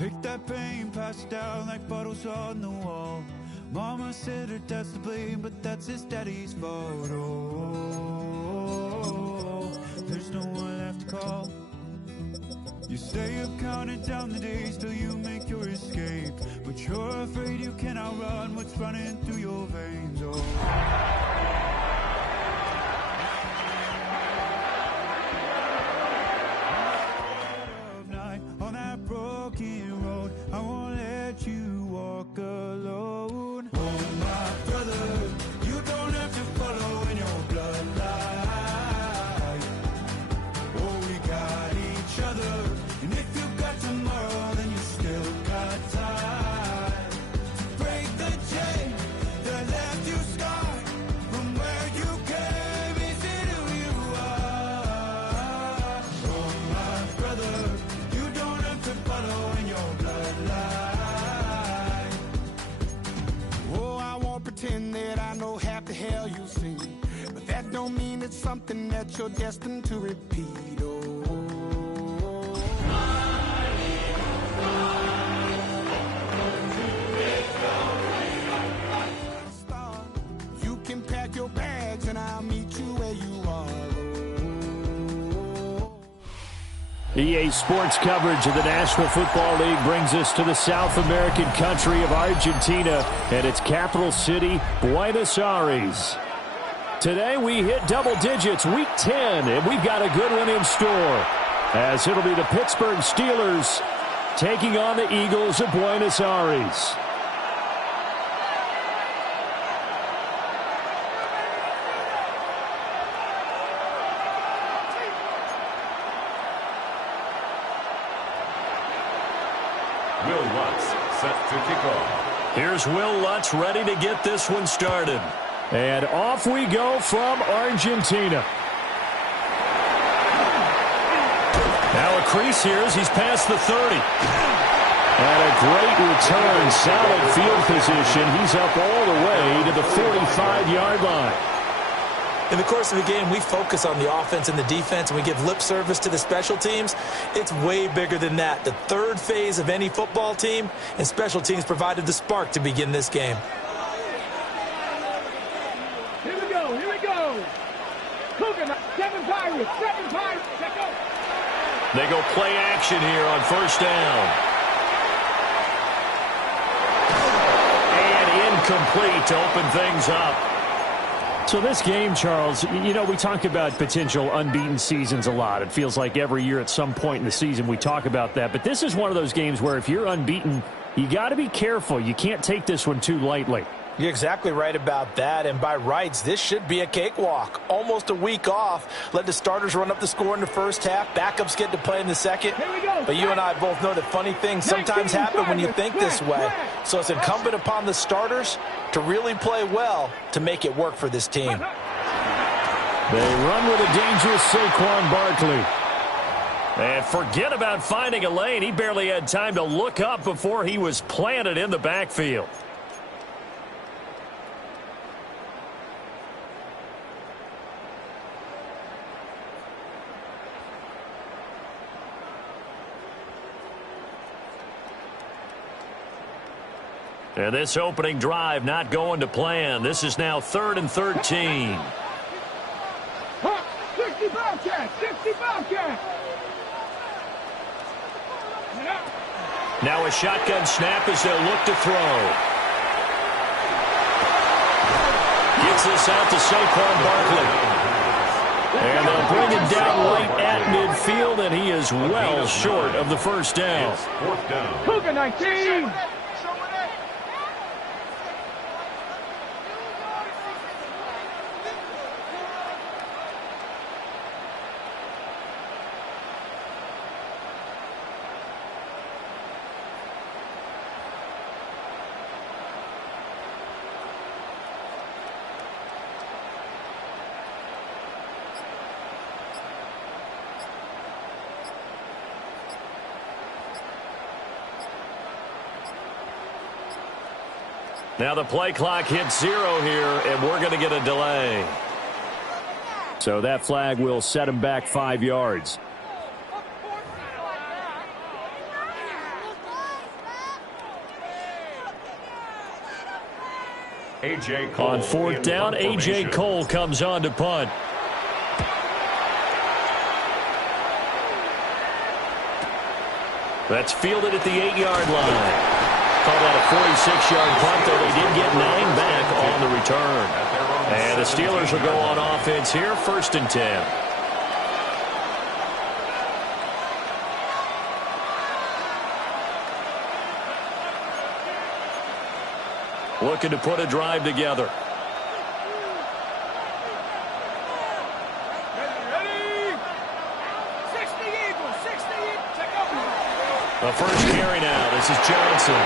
Take that pain, pass it down like bottles on the wall. Mama said her dad's to blame, but that's his daddy's fault. Oh, there's no one left to call. You stay up counting down the days till you make your escape, but you're afraid you cannot run what's running through your veins. Oh. On that broken road, I won't let you walk alone. Oh, my brother, you don't have to follow in your bloodline. Oh, we got each other, and if you got tomorrow, then you still got time to break the chain that left you scarred from where you came into who you are. Oh, my brother, you don't have to follow in your bloodline. Oh, I won't pretend that I know half the hell you've seen, but that don't mean it's something that you're destined to repeat. Oh. You can pack your bags and I'll meet you where you are. EA Sports coverage of the National Football League brings us to the South American country of Argentina and its capital city, Buenos Aires. Today we hit double digits, week 10, and we've got a good one in store, as it'll be the Pittsburgh Steelers taking on the Eagles of Buenos Aires. Will Lutz set to kick off. Here's Will Lutz ready to get this one started. And off we go from Argentina. Now a crease here as he's past the 30. And a great return, solid field position. He's up all the way to the 45-yard line. In the course of the game, we focus on the offense and the defense, and we give lip service to the special teams. It's way bigger than that. The third phase of any football team, and special teams provided the spark to begin this game. Here we go, here we go. Cougar, 7 Pirates, let's go. They go play action here on first down. And incomplete to open things up. So this game, Charles, you know, we talk about potential unbeaten seasons a lot. It feels like every year at some point in the season we talk about that. But this is one of those games where if you're unbeaten, you got to be careful. You can't take this one too lightly. You're exactly right about that, and by rights, this should be a cakewalk. Almost a week off. Let the starters run up the score in the first half. Backups get to play in the second. But you and I both know that funny things sometimes happen when you think this way. So it's incumbent upon the starters to really play well to make it work for this team. They run with a dangerous Saquon Barkley. And forget about finding a lane. He barely had time to look up before he was planted in the backfield. And this opening drive not going to plan. This is now 3rd and 13. 60 Bobcats, 60 Bobcats. Now a shotgun snap as they'll look to throw. Gets this out to Saquon Barkley. And they'll bring him down right at midfield, and he is well short of the first down. Cougar 19. Now the play clock hits 0 here, and we're going to get a delay. So that flag will set him back 5 yards. A.J. Cole On fourth down, A.J. Cole comes on to punt. That's fielded at the 8-yard line. Call that a 46-yard punt, though they did get 9 back on the return. And the Steelers will go on offense here, 1st and 10. Looking to put a drive together. The first carry now. This is Johnson.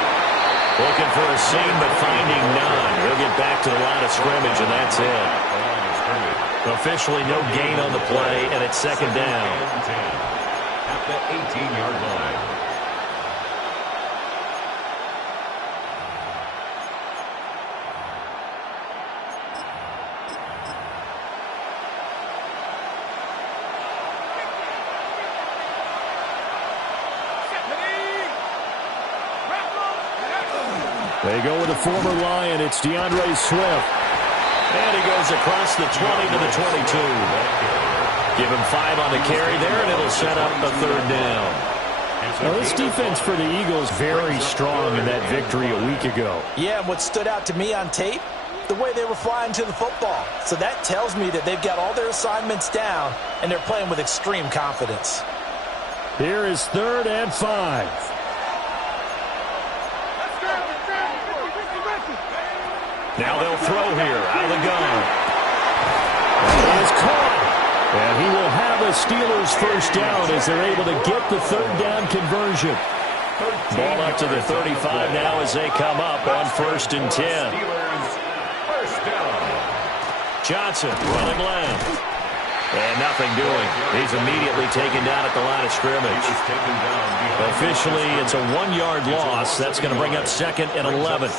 Looking for a seam, but finding none. He'll get back to the line of scrimmage, and that's it. Officially no gain on the play, and it's 2nd down. At the 18-yard line. They go with a former Lion. It's DeAndre Swift. And he goes across the 20 to the 22. Give him 5 on the carry there, and it'll set up a 3rd down. Now, this defense for the Eagles very strong in that victory a week ago. Yeah, and what stood out to me on tape, the way they were flying to the football. So that tells me that they've got all their assignments down, and they're playing with extreme confidence. Here is 3rd and 5. Now they'll throw here out of the gun. He is caught. And he will have a Steelers 1st down as they're able to get the 3rd down conversion. Ball up to the 35 now as they come up on 1st and 10. Steelers 1st down. Johnson running left. And nothing doing. He's immediately taken down at the line of scrimmage. Officially, it's a 1-yard loss. That's going to bring up 2nd and 11.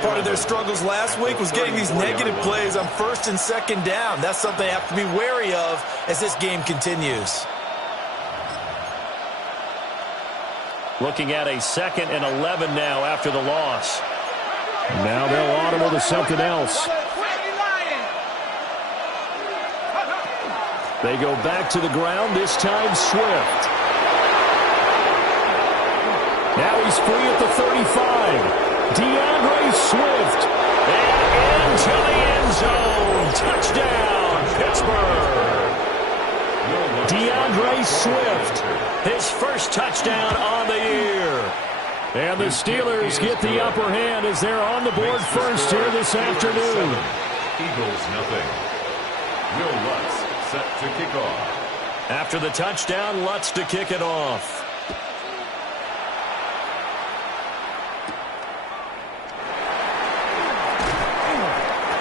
Part of their struggles last week was getting these negative plays on 1st and 2nd down. That's something they have to be wary of as this game continues. Looking at a 2nd and 11 now after the loss. Now they'll audible to something else. They go back to the ground, this time Swift. Now he's free at the 35. DeAndre Swift. And into the end zone. Touchdown, Pittsburgh. DeAndre Swift. His first touchdown on the year. And the Steelers get the upper hand as they're on the board first here this afternoon. Eagles nothing. Will Lutz set to kick off. After the touchdown, Lutz to kick it off.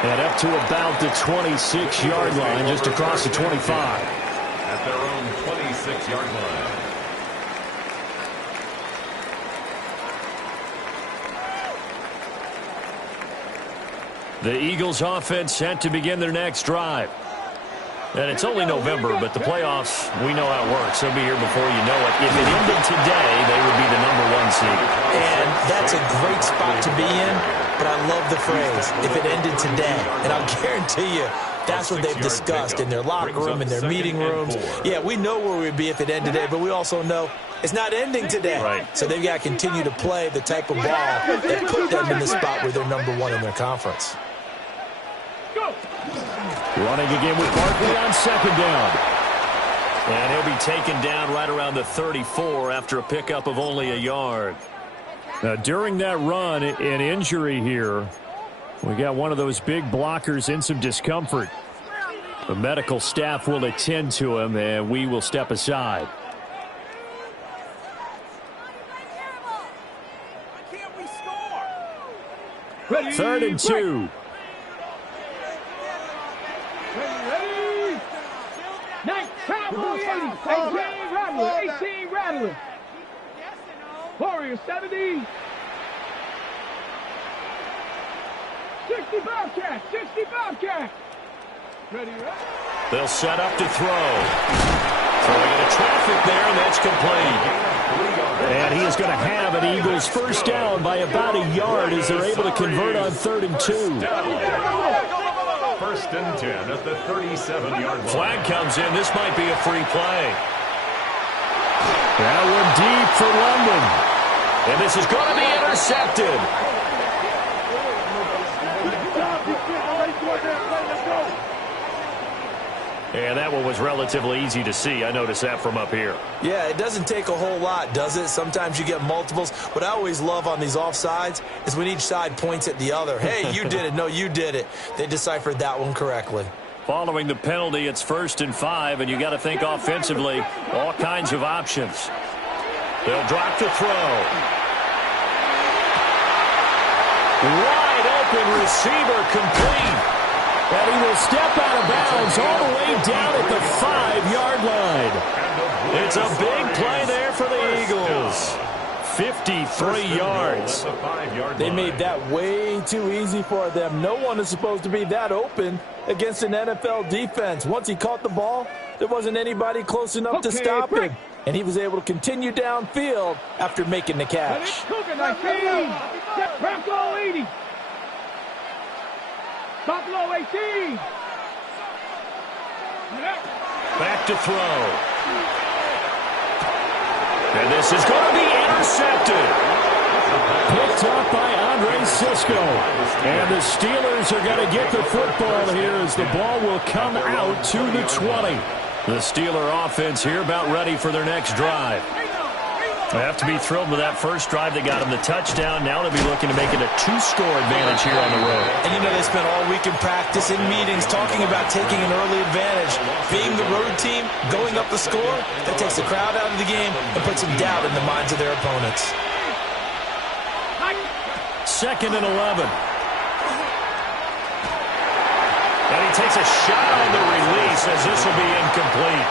And up to about the 26-yard line, just across the 25. At their own 26-yard line. The Eagles offense set to begin their next drive. And it's only November, but the playoffs, we know how it works. They'll be here before you know it. If it ended today, they would be the #1 seed. And that's a great spot to be in, but I love the phrase, if it ended today. And I'll guarantee you, that's what they've discussed in their locker room, in their meeting rooms. Yeah, we know where we'd be if it ended today, but we also know it's not ending today. Right. So they've got to continue to play the type of ball that put them in the spot where they're #1 in their conference. Running again with Barkley on 2nd down. And he'll be taken down right around the 34 after a pickup of only a yard. Now, during that run, an injury here. We got one of those big blockers in some discomfort. The medical staff will attend to him, and we will step aside. Ready, 3rd and 2. Ready. Nice travel, 18 Rattler, 18 Rattler. Warrior 70. 60 Bobcat, 60 Bobcat. Ready. They'll set up to throw. Throwing into traffic there, and that's complete. And he is is going to have an Eagles first down by about a yard as they're able to convert on 3rd and 2. First and 10 at the 37-yard line. Flag comes in. This might be a free play. That one deep for London. And this is going to be intercepted. And that one was relatively easy to see. I noticed that from up here. Yeah, it doesn't take a whole lot, does it? Sometimes you get multiples. What I always love on these offsides is when each side points at the other. Hey, you did it. No, you did it. They deciphered that one correctly. Following the penalty, it's 1st and 5, and you got to think offensively, all kinds of options. They'll drop the throw. Wide open receiver complete. And he will step out of bounds all the way down at the 5-yard line. It's a big play there for the Eagles. 53 yards. They made that way too easy for them. No one is supposed to be that open against an NFL defense. Once he caught the ball, there wasn't anybody close enough to stop him. And he was able to continue downfield after making the catch. Buffalo 80. Buffalo 18. Back to throw. And this is going to be intercepted. Picked up by Andre Cisco. And the Steelers are going to get the football here as the ball will come out to the 20. The Steeler offense here about ready for their next drive. They have to be thrilled with that first drive. They got them the touchdown. Now they'll be looking to make it a 2-score advantage here on the road. And you know they spent all week in practice, in meetings, talking about taking an early advantage. Being the road team, going up the score, that takes the crowd out of the game and puts some doubt in the minds of their opponents. 2nd and 11. And he takes a shot on the release as this will be incomplete.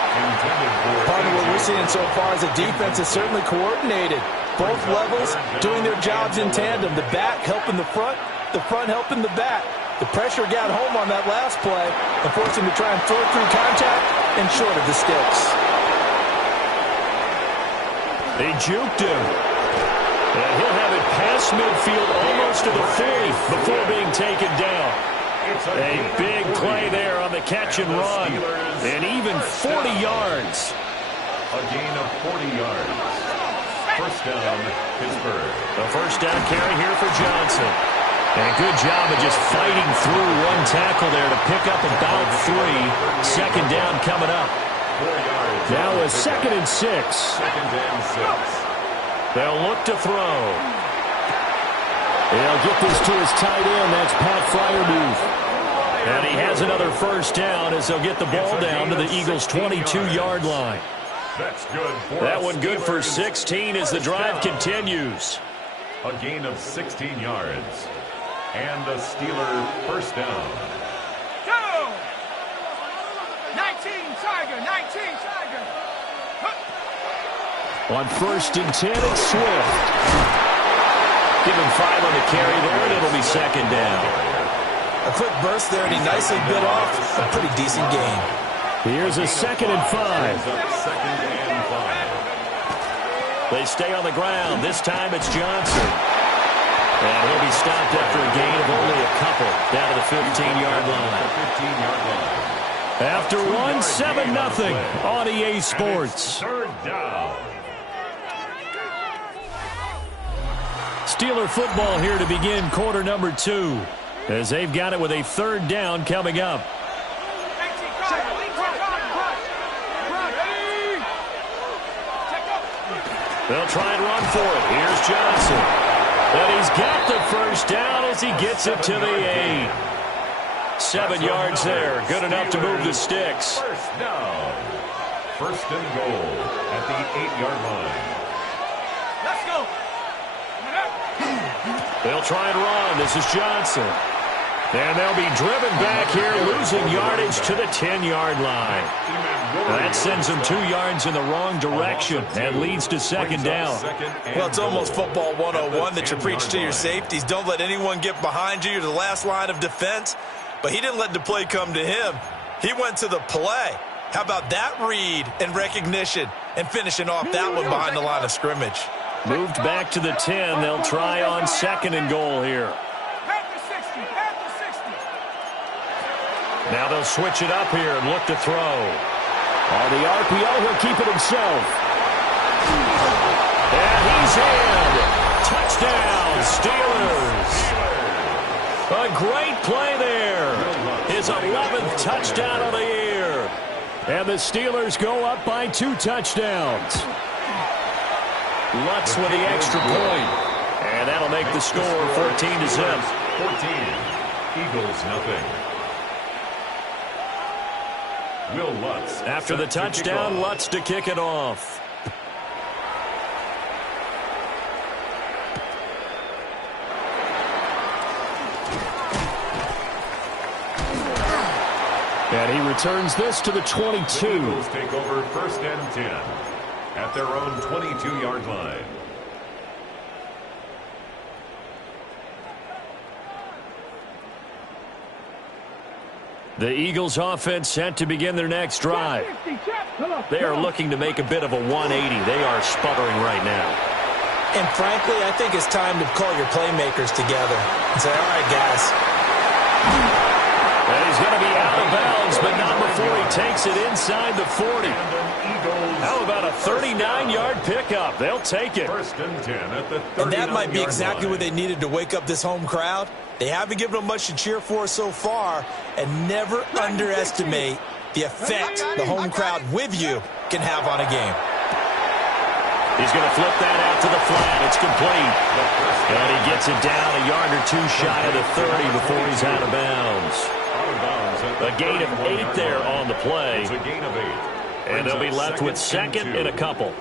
Part of what we're seeing so far is the defense is certainly coordinated. Both levels doing their jobs in tandem. The back helping the front helping the back. The pressure got home on that last play and forced him to try and throw through contact and short of the sticks. They juked him. And he'll have it past midfield almost to the 40 before being taken down. A big play there on the catch and run. And even 40 yards. A gain of 40 yards. First down, Pittsburgh. The first down carry here for Johnson. And a good job of just fighting through one tackle there to pick up about 3. 2nd down coming up. 4 yards. Now a 2nd and 6. 2nd and 6. They'll look to throw. They'll get this to his tight end. That's Pat Freiermuth. And he has another first down as they'll get the ball down to the Eagles' 22-yard line. That's good for that one good for 16 as the drive continues. A gain of 16 yards. And a Steeler first down. 19 Tiger, 19 Tiger. On 1st and 10, it's Swift. Give him 5 on the carry there, and it'll be 2nd down. A quick burst there, and he nicely bit off a pretty decent gain. Here's a 2nd and 5. They stay on the ground. This time it's Johnson. And he'll be stopped after a gain of only a couple down to the 15-yard line. After 1, 7-0 on EA Sports. 3rd down. Steeler football here to begin quarter number 2. As they've got it with a 3rd down coming up. They'll try and run for it. Here's Johnson. And he's got the first down as he gets it to the 8. 7 yards there. Good enough to move the sticks. First down. 1st and goal at the 8-yard line. Let's go. They'll try and run. This is Johnson. And they'll be driven back here, losing yardage to the 10-yard line. That sends them 2 yards in the wrong direction and leads to 2nd down. Well, it's almost football 101 that you preach to your safeties. Don't let anyone get behind you. You're the last line of defense. But he didn't let the play come to him. He went to the play. How about that read and recognition and finishing off that one behind the line of scrimmage? Moved back to the 10. They'll try on 2nd and goal here. Now they'll switch it up here and look to throw. On the RPO, he'll keep it himself. And he's in. Touchdown, Steelers. A great play there. His 11th touchdown of the year. And the Steelers go up by 2 touchdowns. Lutz with the extra point. And that'll make the score 14-0. 14. Eagles nothing. Will Lutz. After the touchdown, Lutz to kick it off. And he returns this to the 22. The Eagles take over 1st and 10 at their own 22-yard line. The Eagles offense set to begin their next drive. They are looking to make a bit of a 180. They are sputtering right now. And frankly, I think it's time to call your playmakers together and say, all right, guys. And he's going to be out of bounds, but not before he takes it inside the 40. How about a 39-yard pickup? They'll take it. 1st and 10 at the 39-yard line. And that might be exactly what they needed to wake up this home crowd. They haven't given them much to cheer for so far, and never underestimate the effect the home crowd with you can have on a game. He's going to flip that out to the flat. It's complete. And he gets it down a yard or 2 shy of the 30 before he's out of bounds. A gain of 8 there on the play. It's a gain of 8. And they'll be left with 2nd and a couple.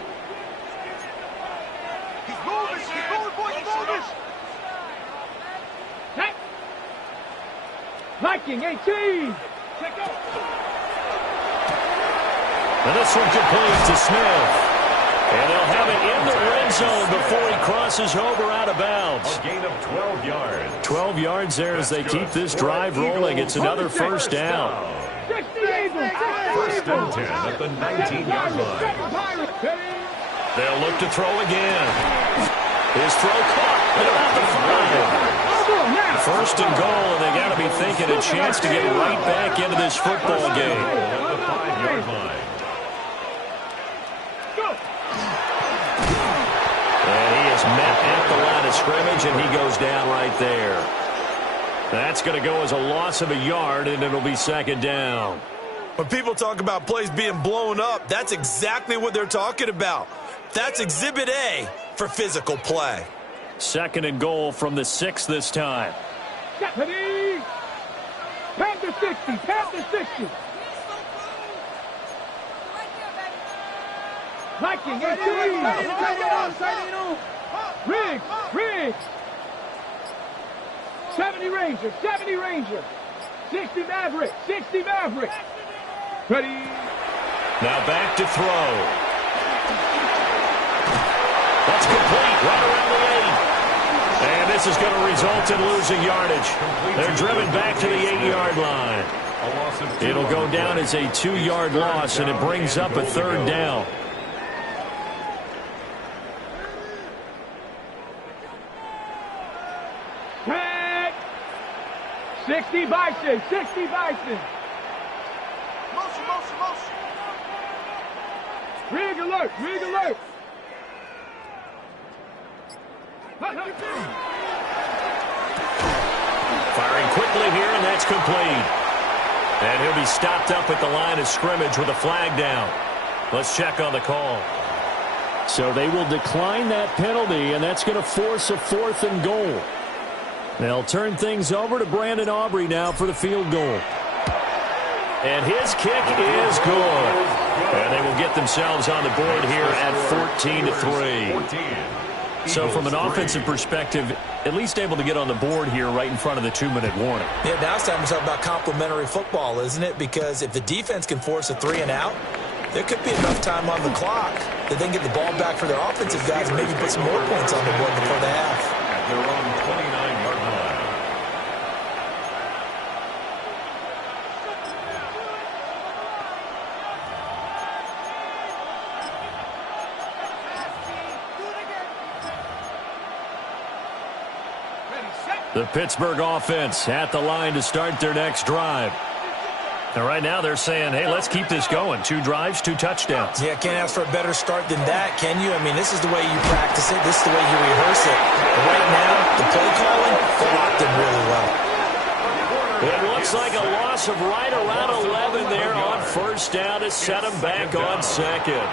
Viking 18. And this one complete to Smith. And they'll have it in the red zone before he crosses over out of bounds. A gain of 12 yards. 12 yards there as they keep this drive rolling. It's another 1st down. 1st and 10 at the 19-yard line. They'll look to throw again. His throw caught at about the 5. 1st and goal, and they got to be thinking a chance to get right back into this football game. At the 5-yard line. And he is met at the line of scrimmage, and he goes down right there. That's going to go as a loss of a yard, and it'll be 2nd down. When people talk about plays being blown up, that's exactly what they're talking about. That's Exhibit A for physical play. 2nd and goal from the 6 this time. Panther 60, Panther 60. Viking 18. Riggs. 70 Ranger, 70 Ranger. 60 Maverick, 60 Maverick. Ready. Now back to throw. That's complete right around the 8. And this is going to result in losing yardage. They're driven back to the 8-yard line. It'll go down as a 2-yard loss, and it brings up a 3rd down. Tag. 60 Bison, 60 Bison. Motion. Rig alert, rig alert. Firing quickly here, and that's complete. And he'll be stopped up at the line of scrimmage with a flag down. Let's check on the call. So they will decline that penalty, and that's going to force a 4th and goal. They'll turn things over to Brandon Aubrey now for the field goal. And his kick is good. And they will get themselves on the board here at 14-3. So from an offensive perspective, at least able to get on the board here right in front of the 2-minute warning. Yeah, now it's time to talk about complementary football, isn't it? Because if the defense can force a 3 and out, there could be enough time on the clock that they can get the ball back for their offensive guys and maybe put some more points on the board before the half. At their own 29-yard line. The Pittsburgh offense at the line to start their next drive. And right now they're saying, hey, let's keep this going. 2 drives, 2 touchdowns. Yeah, can't ask for a better start than that, can you? I mean, this is the way you practice it. This is the way you rehearse it. But right now, the play calling, they're locked in really well. It looks like a loss of right around 11 there on first down to set them back on second.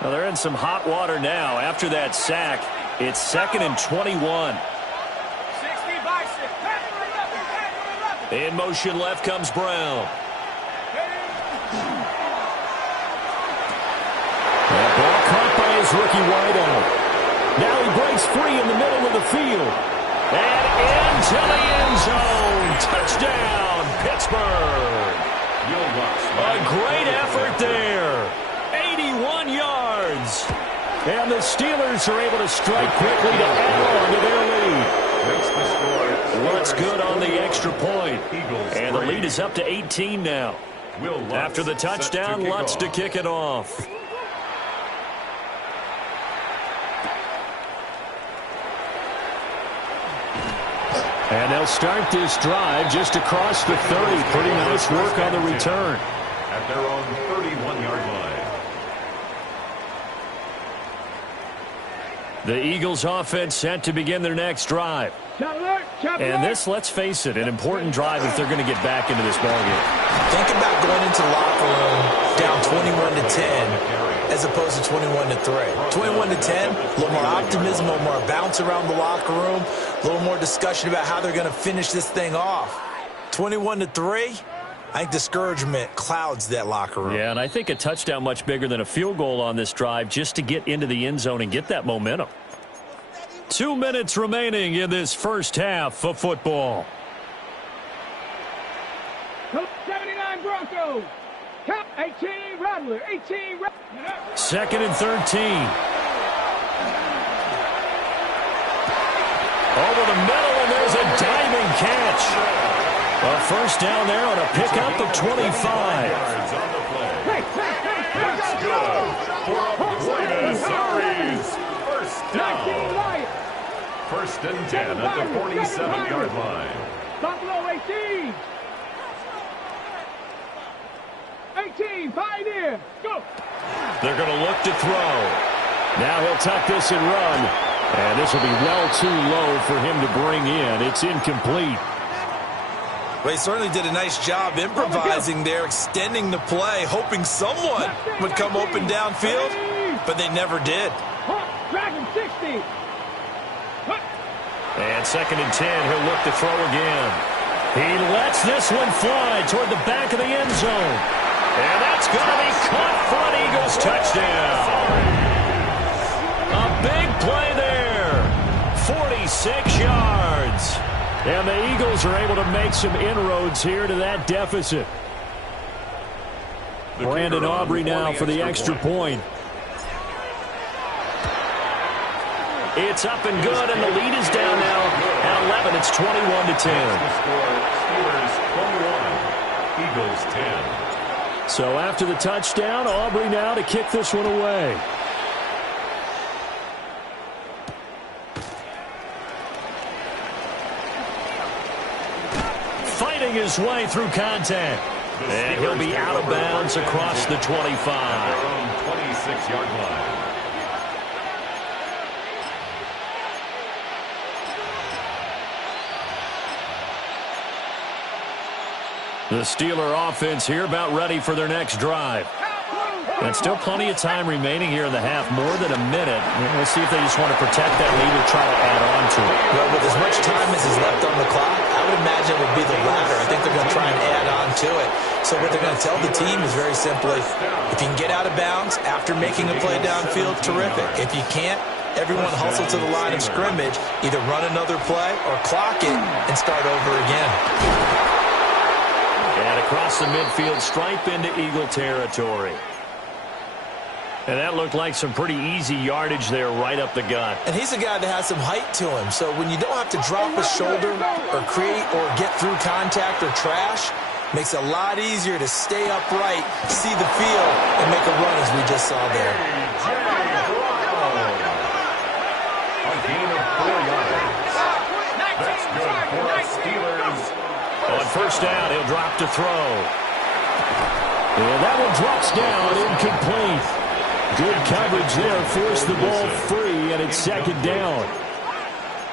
Well, they're in some hot water now. After that sack, it's 2nd and 21. In motion left comes Brown. That ball caught by his rookie wideout. Now he breaks free in the middle of the field. And into the end zone. Touchdown, Pittsburgh. A great effort there. 81 yards. And the Steelers are able to strike quickly to add on to their lead. What's good on the extra point? And the lead is up to 18 now. After the touchdown, Lutz to kick it off. And they'll start this drive just across the 30. Pretty nice work on the return. At their own 31-yard line. The Eagles offense set to begin their next drive. And this, let's face it, an important drive if they're going to get back into this ballgame. Think about going into the locker room down 21-10 as opposed to 21-3. 21-10, a little more optimism, a little more bounce around the locker room, a little more discussion about how they're going to finish this thing off. 21-3, I think discouragement clouds that locker room. Yeah, and I think a touchdown much bigger than a field goal on this drive just to get into the end zone and get that momentum. 2 minutes remaining in this first half of football. 79 Broncos. Count 18 Rattler. 18 Rattler. 2nd and 13. Over the middle, and there's a diving catch. A first down there on a pickup of 25. That's good for Buenos Aires. First down. 1st and 10 at the 47-yard line. Buffalo 18. 18, Pioneer. Go. They're going to look to throw. Now he'll tuck this and run. And this will be well too low for him to bring in. It's incomplete. Well, he certainly did a nice job improvising there, extending the play, hoping someone would come open downfield, but they never did. Dragon 60. And 2nd and 10, he'll look to throw again. He lets this one fly toward the back of the end zone. And that's going to be caught for an Eagles touchdown. A big play there. 46 yards. And the Eagles are able to make some inroads here to that deficit. Brandon Aubrey now for the extra point. It's up and good, and the lead is down now at 11. It's 21-10. Steelers 21, Eagles 10. So after the touchdown, Aubrey now to kick this one away. Fighting his way through contact. And he'll be out of bounds across the 25. At their own 26-yard line. The Steeler offense here about ready for their next drive. And still plenty of time remaining here in the half, more than a minute. We'll see if they just want to protect that lead or try to add on to it. Well, with as much time as is left on the clock, I would imagine it would be the latter. I think they're going to try and add on to it. So what they're going to tell the team is very simply, if you can get out of bounds after making a play downfield, terrific. If you can't, everyone hustle to the line of scrimmage, either run another play or clock it and start over again. And across the midfield, stripe into Eagle territory. And that looked like some pretty easy yardage there right up the gut. And he's a guy that has some height to him. So when you don't have to drop a shoulder or create or get through contact or trash, Makes it a lot easier to stay upright, see the field, and make a run as we just saw there. A gain of 4 yards. That's good for the Steelers. On first down, he'll drop to throw. And that one drops down, incomplete. Good coverage there, forced the ball free, and it's second down.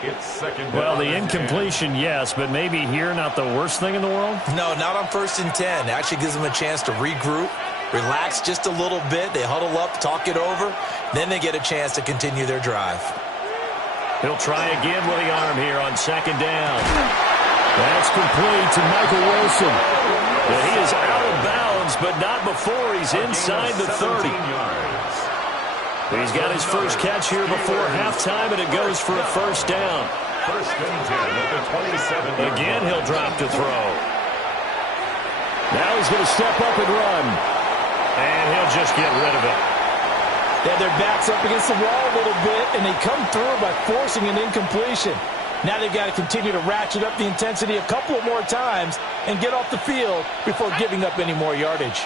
It's second down. Well, the incompletion, yes, but maybe here not the worst thing in the world? No, not on 1st and 10. It actually gives them a chance to regroup, relax just a little bit. They huddle up, talk it over. Then they get a chance to continue their drive. He'll try again with the arm here on second down. That's complete to Michael Wilson. And he is out of bounds, but not before he's inside the 30. He's got his first catch here before halftime, and it goes for a first down. First and 10 at the 27. Again, he'll drop to throw. Now he's going to step up and run. And he'll just get rid of it. Yeah, their back's up against the wall a little bit, and they come through by forcing an incompletion. Now they've got to continue to ratchet up the intensity a couple of more times and get off the field before giving up any more yardage.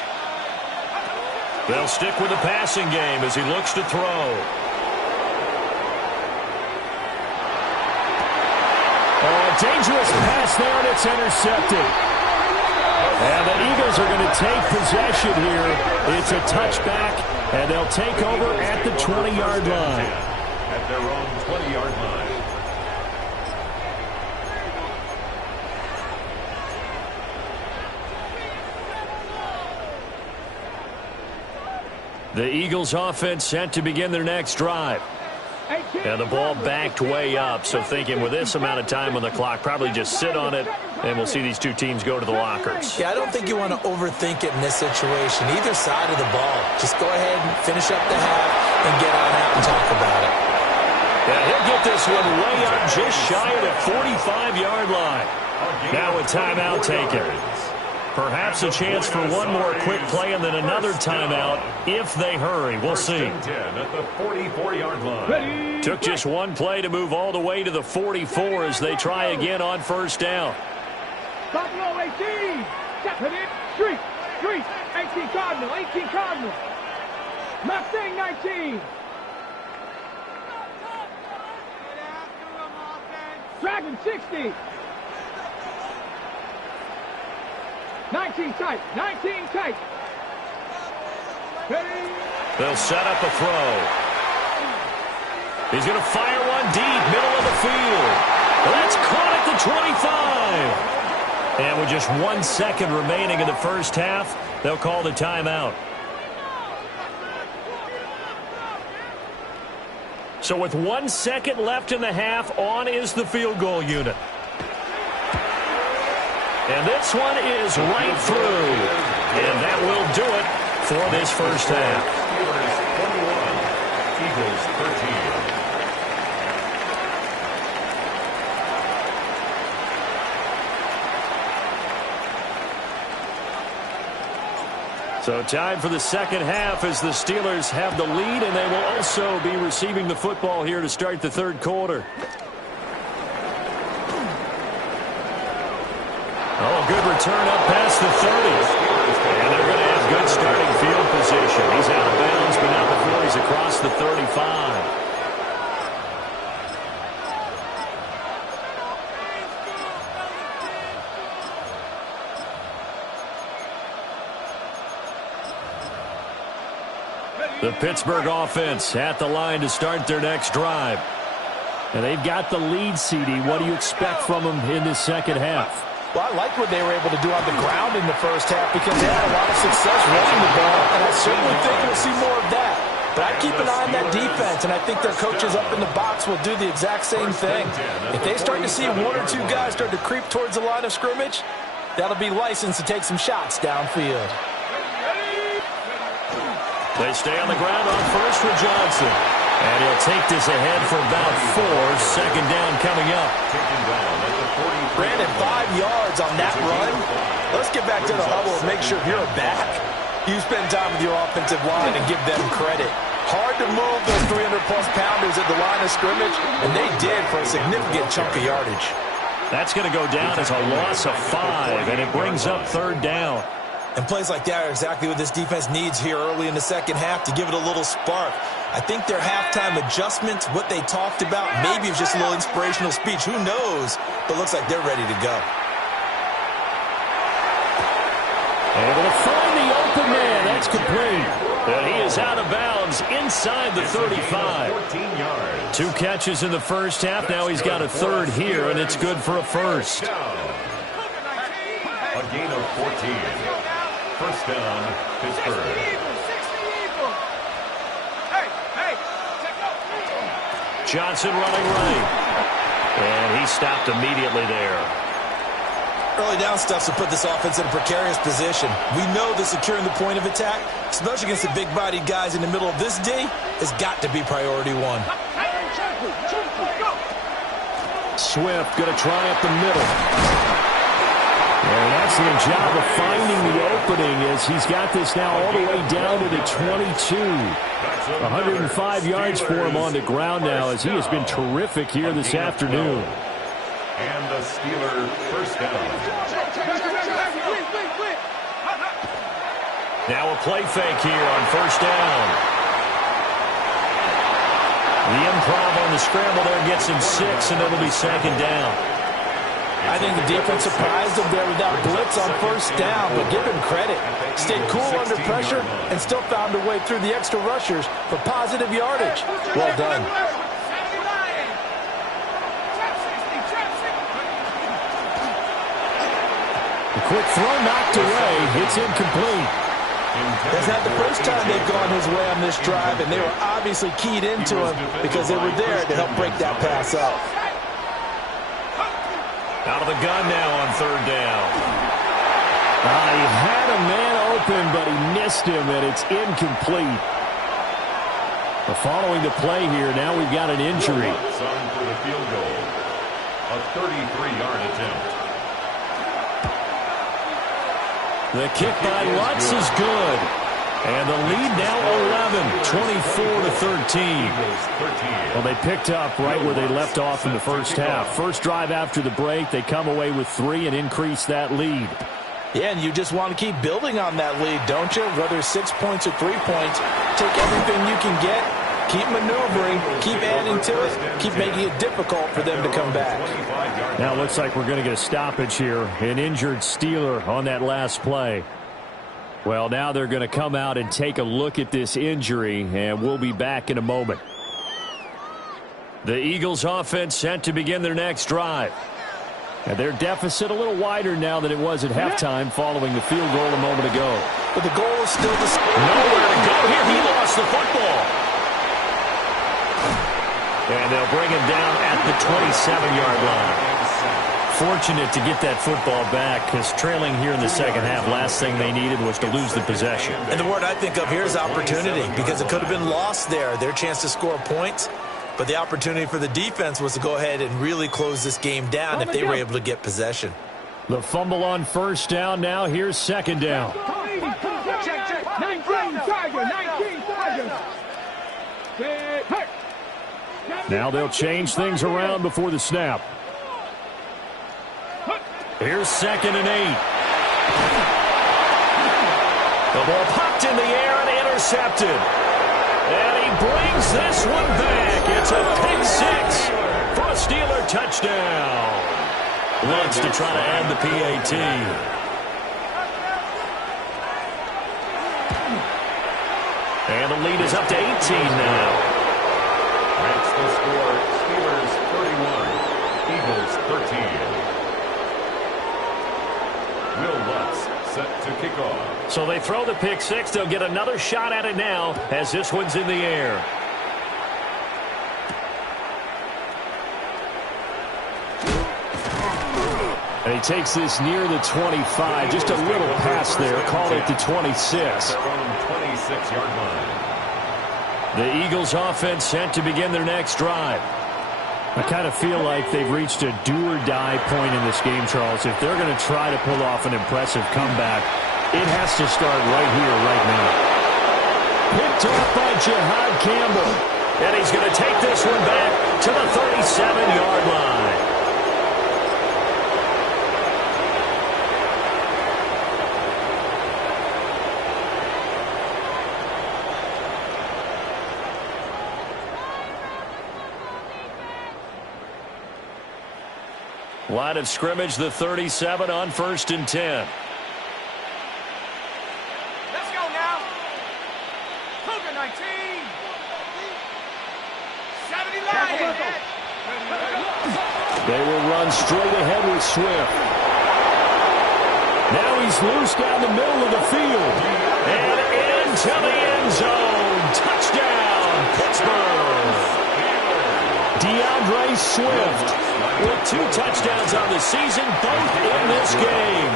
They'll stick with the passing game as he looks to throw. Oh, a dangerous pass there, and it's intercepted. And the Eagles are going to take possession here. It's a touchback, and they'll take over at the 20-yard line. At their own 20-yard line. The Eagles offense set to begin their next drive. And the ball backed way up, so thinking with this amount of time on the clock, probably just sit on it, and we'll see these two teams go to the lockers. Yeah, I don't think you want to overthink it in this situation. Either side of the ball. Just go ahead and finish up the half and get on out and talk about it. Yeah, he'll get this one way up just shy of the 45-yard line. Now a timeout taken. Perhaps a chance for one more quick play and then another timeout if they hurry. We'll see. First and 10 at the 44-yard line. Took just one play to move all the way to the 44 as they try again on first down. Buffalo 18. Stepping in. Street. 18 Cardinal. Mustang 19. Dragon 60. 19 tight. Ready? They'll set up a throw. He's going to fire one deep, middle of the field. That's caught at the 25. And with just 1 second remaining in the first half, they'll call the timeout. So with 1 second left in the half, on is the field goal unit. And this one is right through. And that will do it for this first half. Eagles 13. So time for the second half as the Steelers have the lead, and they will also be receiving the football here to start the third quarter. Oh, good return up past the 30. And they're going to have good starting field position. He's out of bounds, but not before he's across the 35. The Pittsburgh offense at the line to start their next drive. And they've got the lead, CD. What do you expect from them in this second half? Well, I like what they were able to do on the ground in the first half because they had a lot of success running the ball, and I certainly think we'll see more of that. But I keep an eye on that defense, and I think their coaches up in the box will do the exact same thing. If they start to see one or two guys start to creep towards the line of scrimmage, that'll be licensed to take some shots downfield. They stay on the ground on first with Johnson. And he'll take this ahead for about 4. Second down coming up. Brandon, 5 yards on that run. Let's get back to the huddle and make sure you're back. You spend time with your offensive line and give them credit. Hard to move those 300-plus pounders at the line of scrimmage, and they did for a significant chunk of yardage. That's going to go down as a loss of 5, and it brings up 3rd down. And plays like that are exactly what this defense needs here early in the second half to give it a little spark. I think their halftime adjustment, what they talked about, maybe it's just a little inspirational speech. Who knows? But looks like they're ready to go. Able to find the open man. That's complete. And he is out of bounds inside the 35. 14 yards. 2 catches in the first half. Now he's got a 3rd here, and it's good for a first. A gain of 14. First down, Pittsburgh. Johnson running right. And he stopped immediately there. Early down stuff to put this offense in a precarious position. We know that securing the point of attack, especially against the big-bodied guys in the middle of this D, has got to be priority 1. Swift going to try up the middle. And that's the job of finding the opening as he's got this now all the way down to the 22. 105 yards for him on the ground now as he has been terrific here this afternoon. And the Steeler first down. Now a play fake here on first down. The improv on the scramble there gets him 6, and it'll be 2nd down. I think the defense surprised him there without blitz on first down, but give him credit. Stayed cool under pressure and still found a way through the extra rushers for positive yardage. Well done. A quick throw knocked away. It's incomplete. That's not the first time they've gone his way on this drive, and they were obviously keyed into him because they were there to help break that pass up. Out of the gun now on 3rd down. He had a man open, but he missed him, and it's incomplete. Following the play here, now we've got an injury. Son for the field goal. A 33-yard attempt. The kick by Lutz is good. And the lead now 11, 24-13. Well, they picked up right where they left off in the first half. First drive after the break, they come away with 3 and increase that lead. Yeah, and you just want to keep building on that lead, don't you? Whether it's 6 points or 3 points, take everything you can get, keep maneuvering, keep adding to it, keep making it difficult for them to come back. Now it looks like we're going to get a stoppage here. An injured Steeler on that last play. Well, now they're going to come out and take a look at this injury, and we'll be back in a moment. The Eagles offense set to begin their next drive. And their deficit a little wider now than it was at halftime following the field goal a moment ago. But the goal is still the same. Nowhere to go here. He lost the football. And they'll bring him down at the 27-yard line. Fortunate to get that football back because trailing here in the second half, last thing they needed was to lose the possession. And the word I think of here is opportunity because it could have been lost there, their chance to score points. But the opportunity for the defense was to go ahead and really close this game down if they were able to get possession. The fumble on first down now. Here's 2nd down. 19 Tigers. Now they'll change things around before the snap. Here's 2nd and 8. The ball popped in the air and intercepted. And he brings this one back. It's a pick 6 for a Steeler touchdown. Lutz to try to add the PAT. And the lead is up to 18 now. That's the score. Steelers 31, Eagles 13. Will Lutz set to kick off. So they throw the pick 6. They'll get another shot at it now as this one's in the air. And he takes this near the 25. Just a little pass there. Call it the 26. Their own 26-yard line. The Eagles offense set to begin their next drive. I kind of feel like they've reached a do-or-die point in this game, Charles. If they're going to try to pull off an impressive comeback, it has to start right here, right now. Picked off by Jihad Campbell. And he's going to take this one back to the 37-yard line. Line of scrimmage, the 37 on 1st and 10. Let's go now. Cougar 19. 70 Lions. They will run straight ahead with Swift. Now he's loose down the middle of the field. And into the end zone. Touchdown, Pittsburgh. DeAndre Swift with 2 touchdowns on the season, both in this game.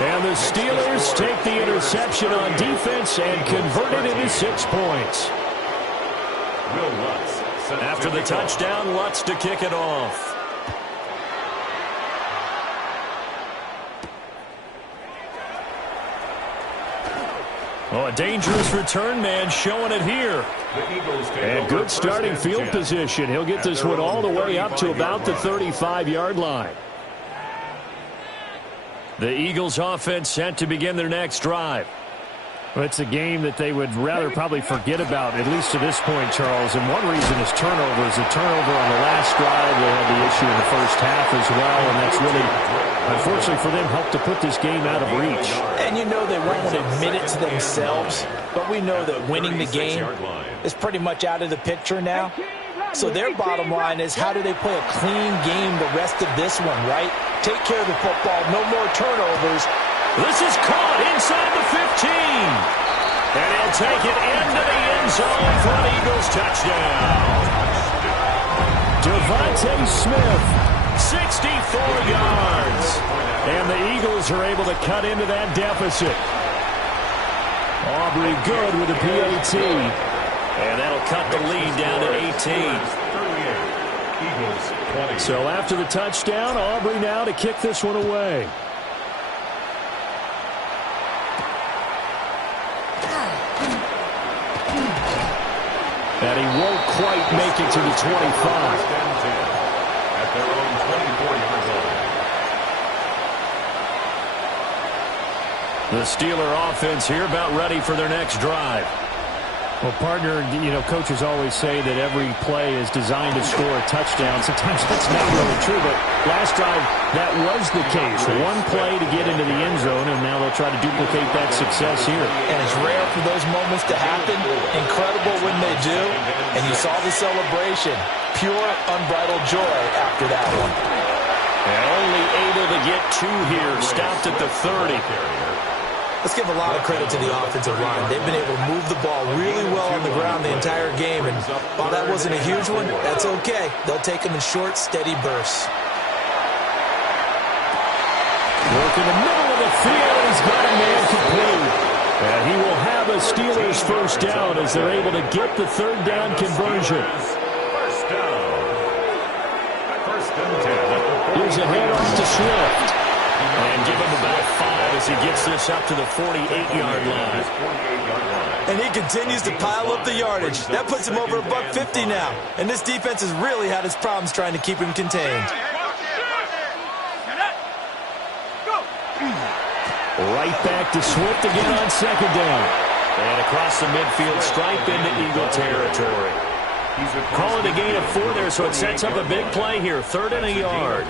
And the Steelers take the interception on defense and convert it into 6 points. After the touchdown, Lutz to kick it off. Oh, a dangerous return man showing it here. And good starting field position. He'll get this one all the way up to about the 35-yard line. The Eagles offense set to begin their next drive. Well, it's a game that they would rather probably forget about, at least to this point, Charles. And one reason is turnovers. A turnover on the last drive. They had the issue in the first half as well, and that's really, unfortunately for them, helped to put this game out of reach. And you know they won't admit it to themselves, but we know that winning the game is pretty much out of the picture now. So their bottom line is, how do they play a clean game the rest of this one, right? Take care of the football, no more turnovers. This is caught inside the 15. And he'll take it into the end zone for an Eagles touchdown. Devontae Smith, 64 yards. And the Eagles are able to cut into that deficit. Aubrey good with a PAT. And that'll cut the lead down to 18. So after the touchdown, Aubrey now to kick this one away. And he won't quite make it to the 25. At their own 24-yard line. The Steeler offense here about ready for their next drive. Well, partner, you know, coaches always say that every play is designed to score a touchdown. Sometimes that's not really true, but last drive, that was the case. One play to get into the end zone, and now they'll try to duplicate that success here. And it's rare for those moments to happen. Incredible when they do. And you saw the celebration. Pure, unbridled joy after that one. And only able to get 2 here. Stopped at the 30. Let's give a lot of credit to the offensive line. They've been able to move the ball really well on the ground the entire game. And while that wasn't a huge one, that's okay. They'll take them in short, steady bursts. Work in the middle of the field. He's got a man complete. And he will have a Steelers first down as they're able to get the 3rd down conversion. First down. First and 10. Here's a handoff to Swift. And give him about 5 as he gets this up to the 48-yard line. And he continues to pile up the yardage. That puts him over $150 now. And this defense has really had its problems trying to keep him contained. Right back to Swift again on 2nd down. And across the midfield stripe into Eagle territory. Call it a gain of 4 there, so it sets up a big play here. 3rd and a yard.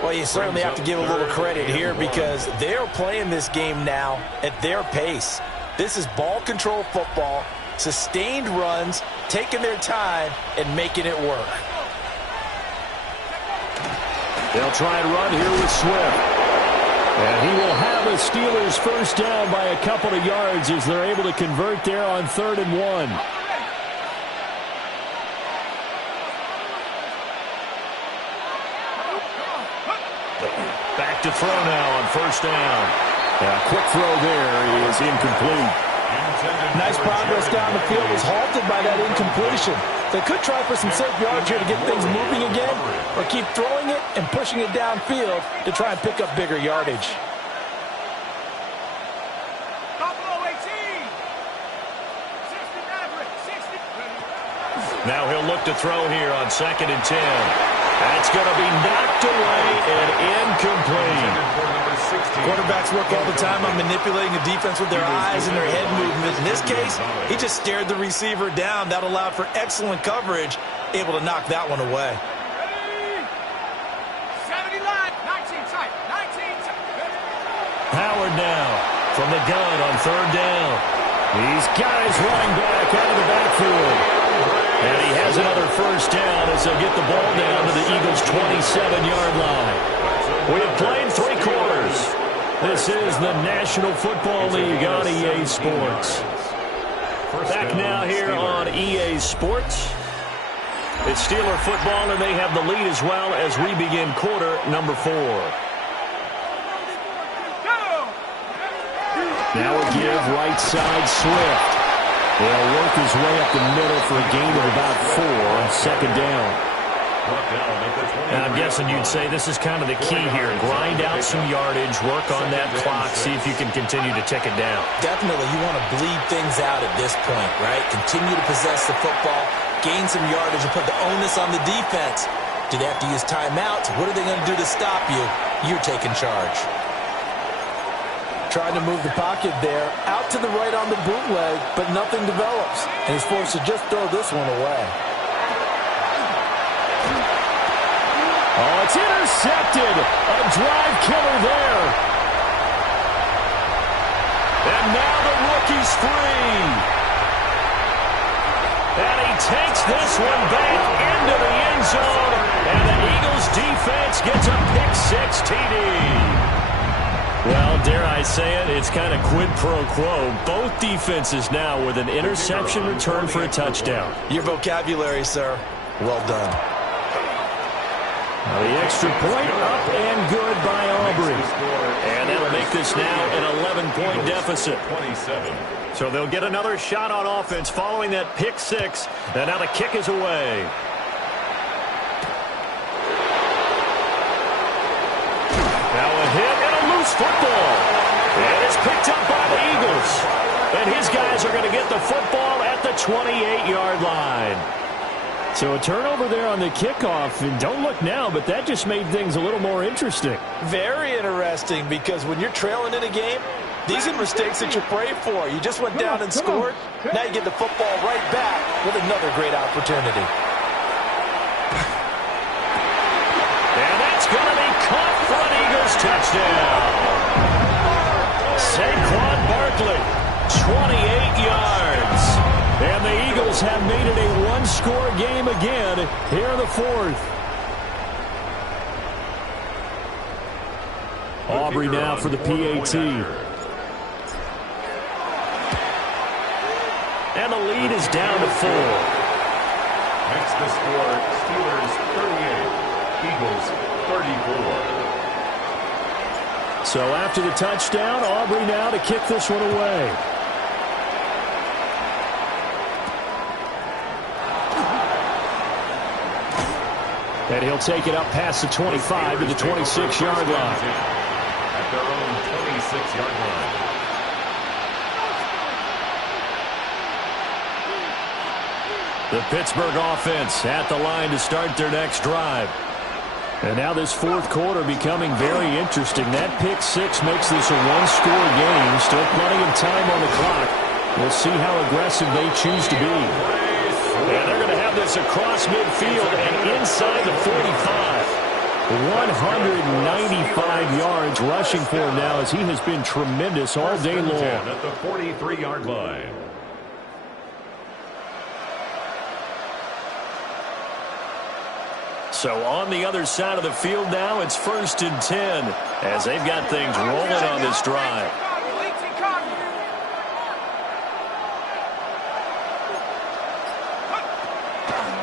Well, you certainly have to give a little credit here because they're playing this game now at their pace. This is ball control football, sustained runs, taking their time, and making it work. They'll try and run here with Swift. And he will have a Steelers first down by a couple of yards as they're able to convert there on 3rd and 1. Back to throw now on 1st down. A quick throw there is incomplete. Nice progress down the field was halted by that incompletion. They could try for some safe yards here to get things moving again, or keep throwing it and pushing it downfield to try and pick up bigger yardage. Now he'll look to throw here on 2nd and 10. That's going to be knocked away and incomplete. Quarterbacks work all the time on manipulating the defense with their eyes and their head movement. In this case, he just stared the receiver down. That allowed for excellent coverage, able to knock that one away. 70 line. Howard now from the gun on third down. He's got his running back out of the backfield. And he has another first down as they'll get the ball down to the Eagles' 27-yard line. We have played 3 quarters. This is the National Football League on EA Sports. Back now here on EA Sports. It's Steeler football, and they have the lead as well as we begin quarter number 4. Now a give right side Swift. He'll work his way up the middle for a gain of about 4 on second down. And I'm guessing you'd say this is kind of the key here. Grind out some yardage, work on that clock, see if you can continue to tick it down. Definitely, you want to bleed things out at this point, right? Continue to possess the football, gain some yardage, and put the onus on the defense. Do they have to use timeouts? What are they going to do to stop you? You're taking charge. Trying to move the pocket there, out to the right on the bootleg, but nothing develops. And he's forced to just throw this one away. Oh, it's intercepted. A drive killer there. And now the rookie's free. And he takes this one back into the end zone. And the Eagles defense gets a pick-6 TD. Well, dare I say it, it's kind of quid pro quo. Both defenses now with an interception return for a touchdown. Your vocabulary, sir. Well done. The extra point up and good by Aubrey. And that'll make this now an 11-point deficit. So they'll get another shot on offense following that pick-6. And now the kick is away. Now a hit and a loose football. And it's picked up by the Eagles. And his guys are going to get the football at the 28-yard line. So a turnover there on the kickoff, and don't look now, but that just made things a little more interesting. Very interesting, because when you're trailing in a game, these are mistakes that you pray for. You just went down and scored. Now you get the football right back with another great opportunity. And that's going to be caught for an Eagles touchdown. Saquon Barkley, 28 yards. And the Eagles have made it a one-score game again here in the 4th. Aubrey now for the PAT. And the lead is down to 4. Makes the score Steelers 38, Eagles 34. So after the touchdown, Aubrey now to kick this one away. And he'll take it up past the 25 to the 26-yard line. At their own 26-yard line. The Pittsburgh offense at the line to start their next drive. And now this 4th quarter becoming very interesting. That pick-6 makes this a one-score game. Still plenty of time on the clock. We'll see how aggressive they choose to be. And they're going to have this across midfield and inside the 45. 195 yards rushing for him now as he has been tremendous all day long. At the 43-yard line. So on the other side of the field now, it's 1st and 10 as they've got things rolling on this drive.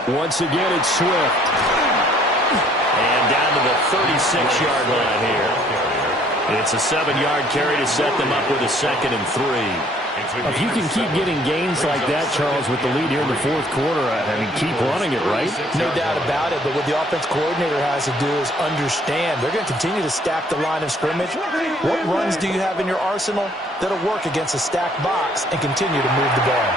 Once again, it's Swift. And down to the 36-yard line here. It's a 7-yard carry to set them up with a 2nd and 3. If you can keep getting gains like that, Charles, with the lead here in the 4th quarter, I mean, keep running it, right? No doubt about it, but what the offense coordinator has to do is understand they're going to continue to stack the line of scrimmage. What runs do you have in your arsenal that'll work against a stacked box and continue to move the ball?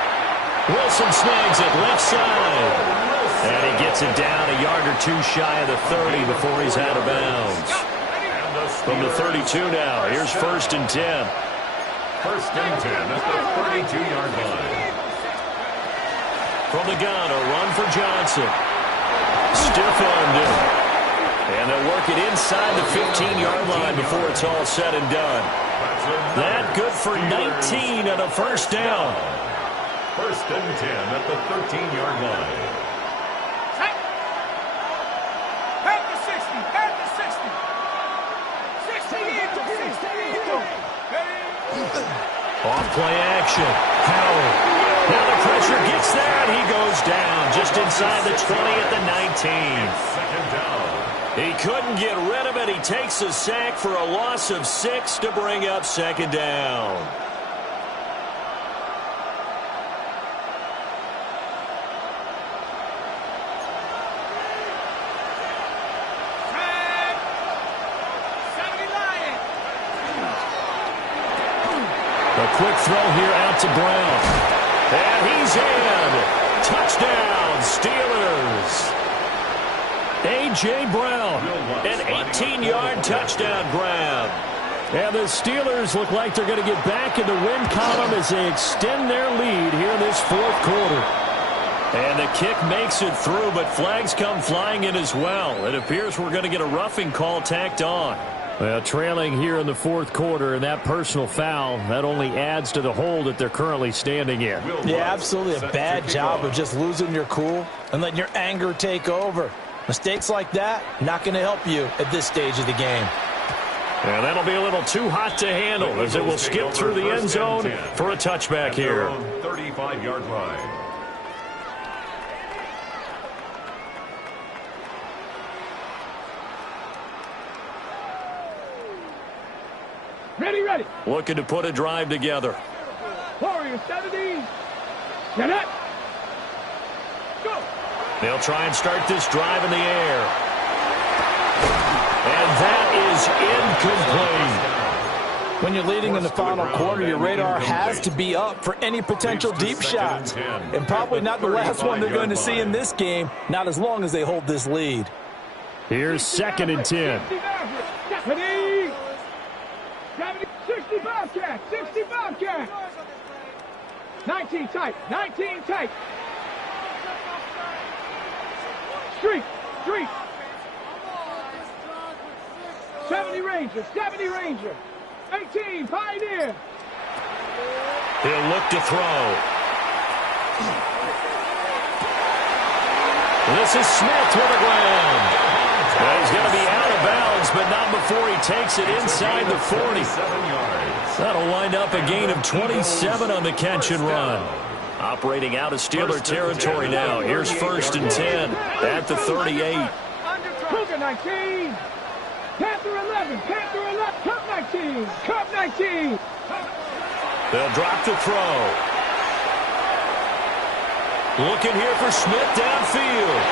Wilson snags it left side. And he gets it down a yard or 2 shy of the 30 before he's out of bounds. From the 32 now, here's 1st and 10. 1st and 10 at the 32-yard line. From the gun, a run for Johnson. Stiff-armed it. And they'll work it inside the 15-yard line before it's all said and done. That good for 19 and a first down. First and 10 at the 13-yard line. Head to 60. Head to 60. 60 Eagle. Off play action. Howard. Now the pressure gets that. He goes down just inside the 20 at the 19. Second down. He couldn't get rid of it. He takes a sack for a loss of 6 to bring up second down. A quick throw here out to Brown. And he's in. Touchdown, Steelers. A.J. Brown, an 18-yard touchdown grab. And the Steelers look like they're going to get back in the win column as they extend their lead here in this fourth quarter. And the kick makes it through, but flags come flying in as well. It appears we're going to get a roughing call tacked on. Well, trailing here in the fourth quarter, and that personal foul, that only adds to the hole that they're currently standing in. Yeah, absolutely a bad job of just losing your cool and letting your anger take over. Mistakes like that, not going to help you at this stage of the game. And that'll be a little too hot to handle as it will skip through the end zone for a touchback here. 35-yard line. Ready. Looking to put a drive together. Warriors 70. Get up. Go. They'll try and start this drive in the air. And that is incomplete. When you're leading in the final quarter, your radar has to be up for any potential deep shots. And probably not the last one they're going to see in this game, not as long as they hold this lead. Here's second and 10. 65 catch. 65 catch. 19 tight. Street. 70 Ranger. 18 Pioneer. He'll look to throw. This is Smith with a ground. Well, he's going to be out of bounds, but not before he takes it inside the 40. That'll wind up a gain of 27 on the catch and run. Operating out of Steeler territory now. Here's first and 10 at the 38. Cougar 19. Panther 11. Cup 19. They'll drop the throw. Looking here for Smith downfield.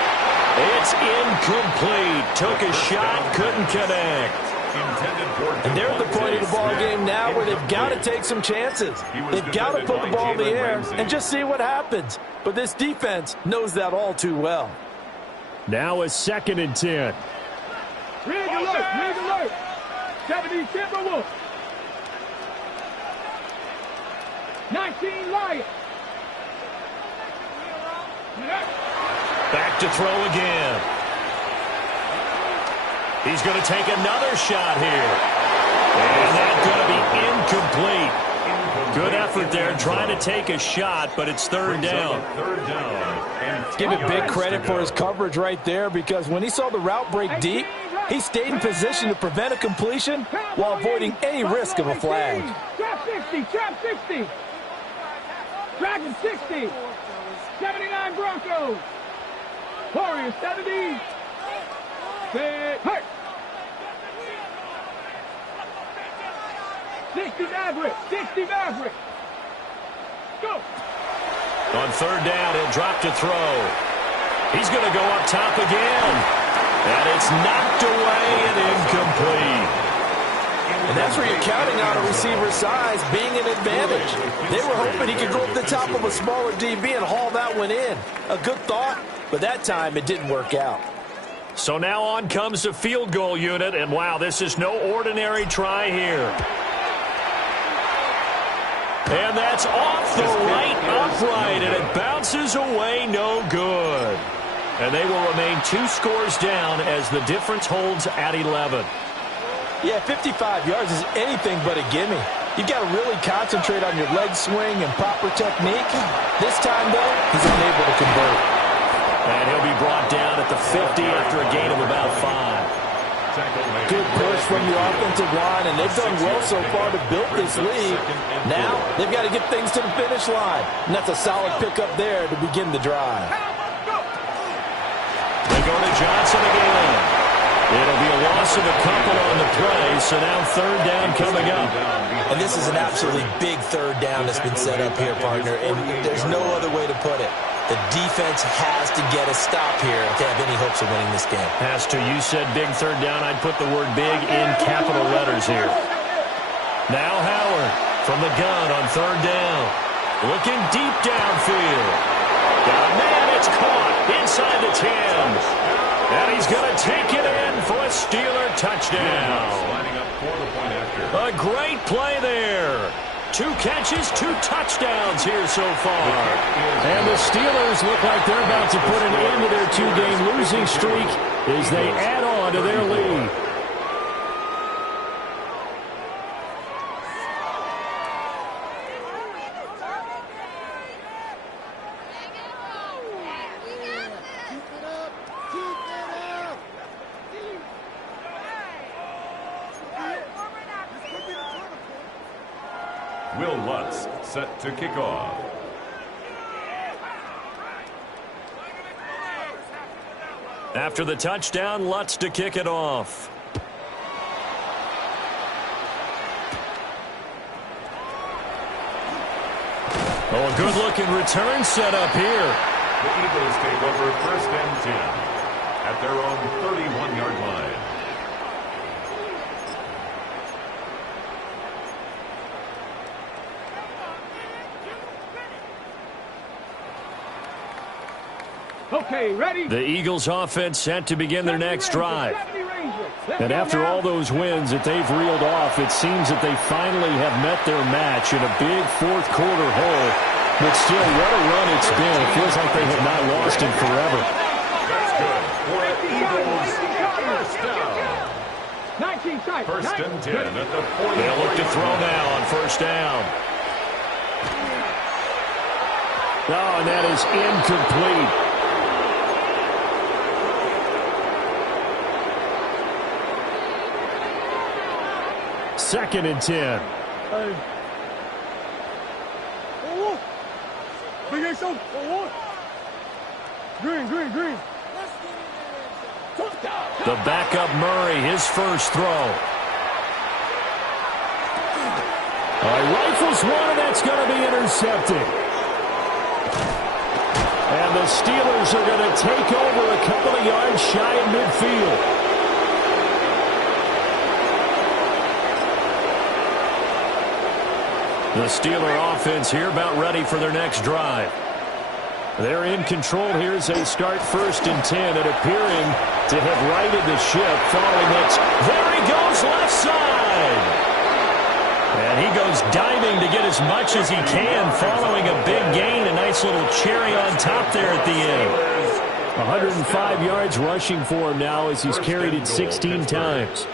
It's incomplete. Took a shot, couldn't connect. And they're at the point of the ball game now where they've got to take some chances. They've got to put the ball in the air and just see what happens. But this defense knows that all too well. Now a second and 10. Rig alert. 70 Timberwolf. 19 Lion. Back to throw again. He's going to take another shot here. And that's going to be incomplete. Good effort there trying to take a shot, but it's third down. Give it big credit for his coverage right there, because when he saw the route break deep, he stayed in position to prevent a completion while avoiding any risk of a flag. Trap 60. Dragon 60. 79 Broncos. Warriors 70. Hurt. 60 Maverick. Go. On third down, he'll drop to throw. He's going to go up top again. And it's knocked away and incomplete. And that's where you're counting on a receiver's size being an advantage. They were hoping he could go up the top of a smaller DB and haul that one in. A good thought, but that time it didn't work out. So now on comes the field goal unit, and wow, this is no ordinary try here. And that's off the right upright, and it bounces away, no good. And they will remain 2 scores down as the difference holds at 11. Yeah, 55 yards is anything but a gimme. You've got to really concentrate on your leg swing and proper technique. This time, though, he's unable to convert. And he'll be brought down at the 50 after a gain of about 5. Good push from the offensive line, and they've done well so far to build this lead. Now, they've got to get things to the finish line. And that's a solid pickup there to begin the drive. They go to Johnson again. It'll be a loss of a couple on the play, so now 3rd down coming up. And this is an absolutely big 3rd down that's been set up here, partner, and there's no other way to put it. The defense has to get a stop here if they have any hopes of winning this game. Has to. You said big 3rd down. I'd put the word big in capital letters here. Now Howard from the gun on 3rd down. Looking deep downfield. Got a man. It's caught inside the 10. And he's going to take it in for a Steeler touchdown. A great play there. 2 catches, 2 touchdowns here so far. And the Steelers look like they're about to put an end to their 2-game losing streak as they add on to their lead. Will Lutz set to kick off. After the touchdown, Lutz to kick it off. Oh, a good-looking return set up here. The Eagles take over 1st and 10 at their own 31-yard line. Okay, ready? The Eagles offense set to begin their next drive. And after all those wins that they've reeled off, it seems that they finally have met their match in a big 4th quarter hole. But still, what a run it's been. It feels like they have not lost in forever. That's good for Eagles. 1st down. 1st and 10 at the 40. They'll look to throw now on 1st down. Oh, and that is incomplete. 2nd and 10. Green. The backup Murray, his first throw. Rifles one, and that's going to be intercepted. And the Steelers are going to take over a couple of yards shy of midfield. The Steeler offense here about ready for their next drive. They're in control here as they start 1st and 10 and appearing to have righted the ship following it. There he goes left side. And he goes diving to get as much as he can following a big gain. A nice little cherry on top there at the end. 105 yards rushing for him now as he's carried it 16 times.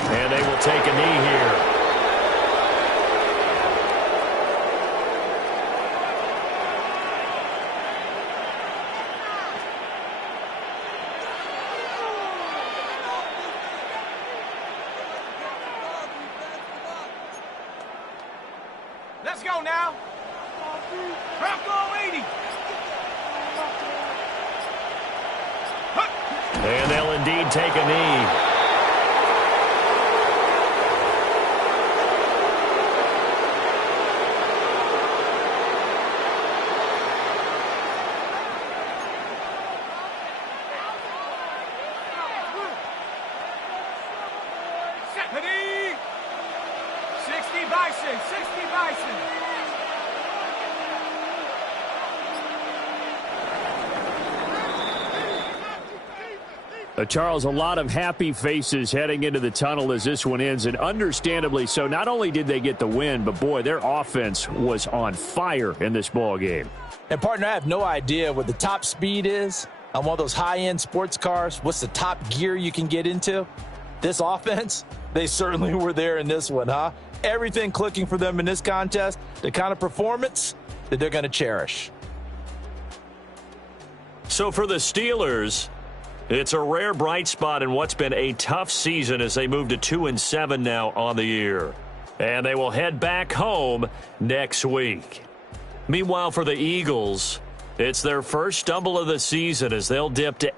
And they will take a knee here. Let's go now. Bronco 80. And they'll indeed take a knee. Ready? 60 Bison. Charles, a lot of happy faces heading into the tunnel as this one ends, and understandably so. Not only did they get the win, but, boy, their offense was on fire in this ball game. And, partner, I have no idea what the top speed is on one of those high-end sports cars. What's the top gear you can get into? This offense, they certainly were there in this one, huh? Everything clicking for them in this contest, the kind of performance that they're going to cherish. So for the Steelers, it's a rare bright spot in what's been a tough season as they move to 2-7 now on the year. And they will head back home next week. Meanwhile, for the Eagles, it's their first stumble of the season as they'll dip to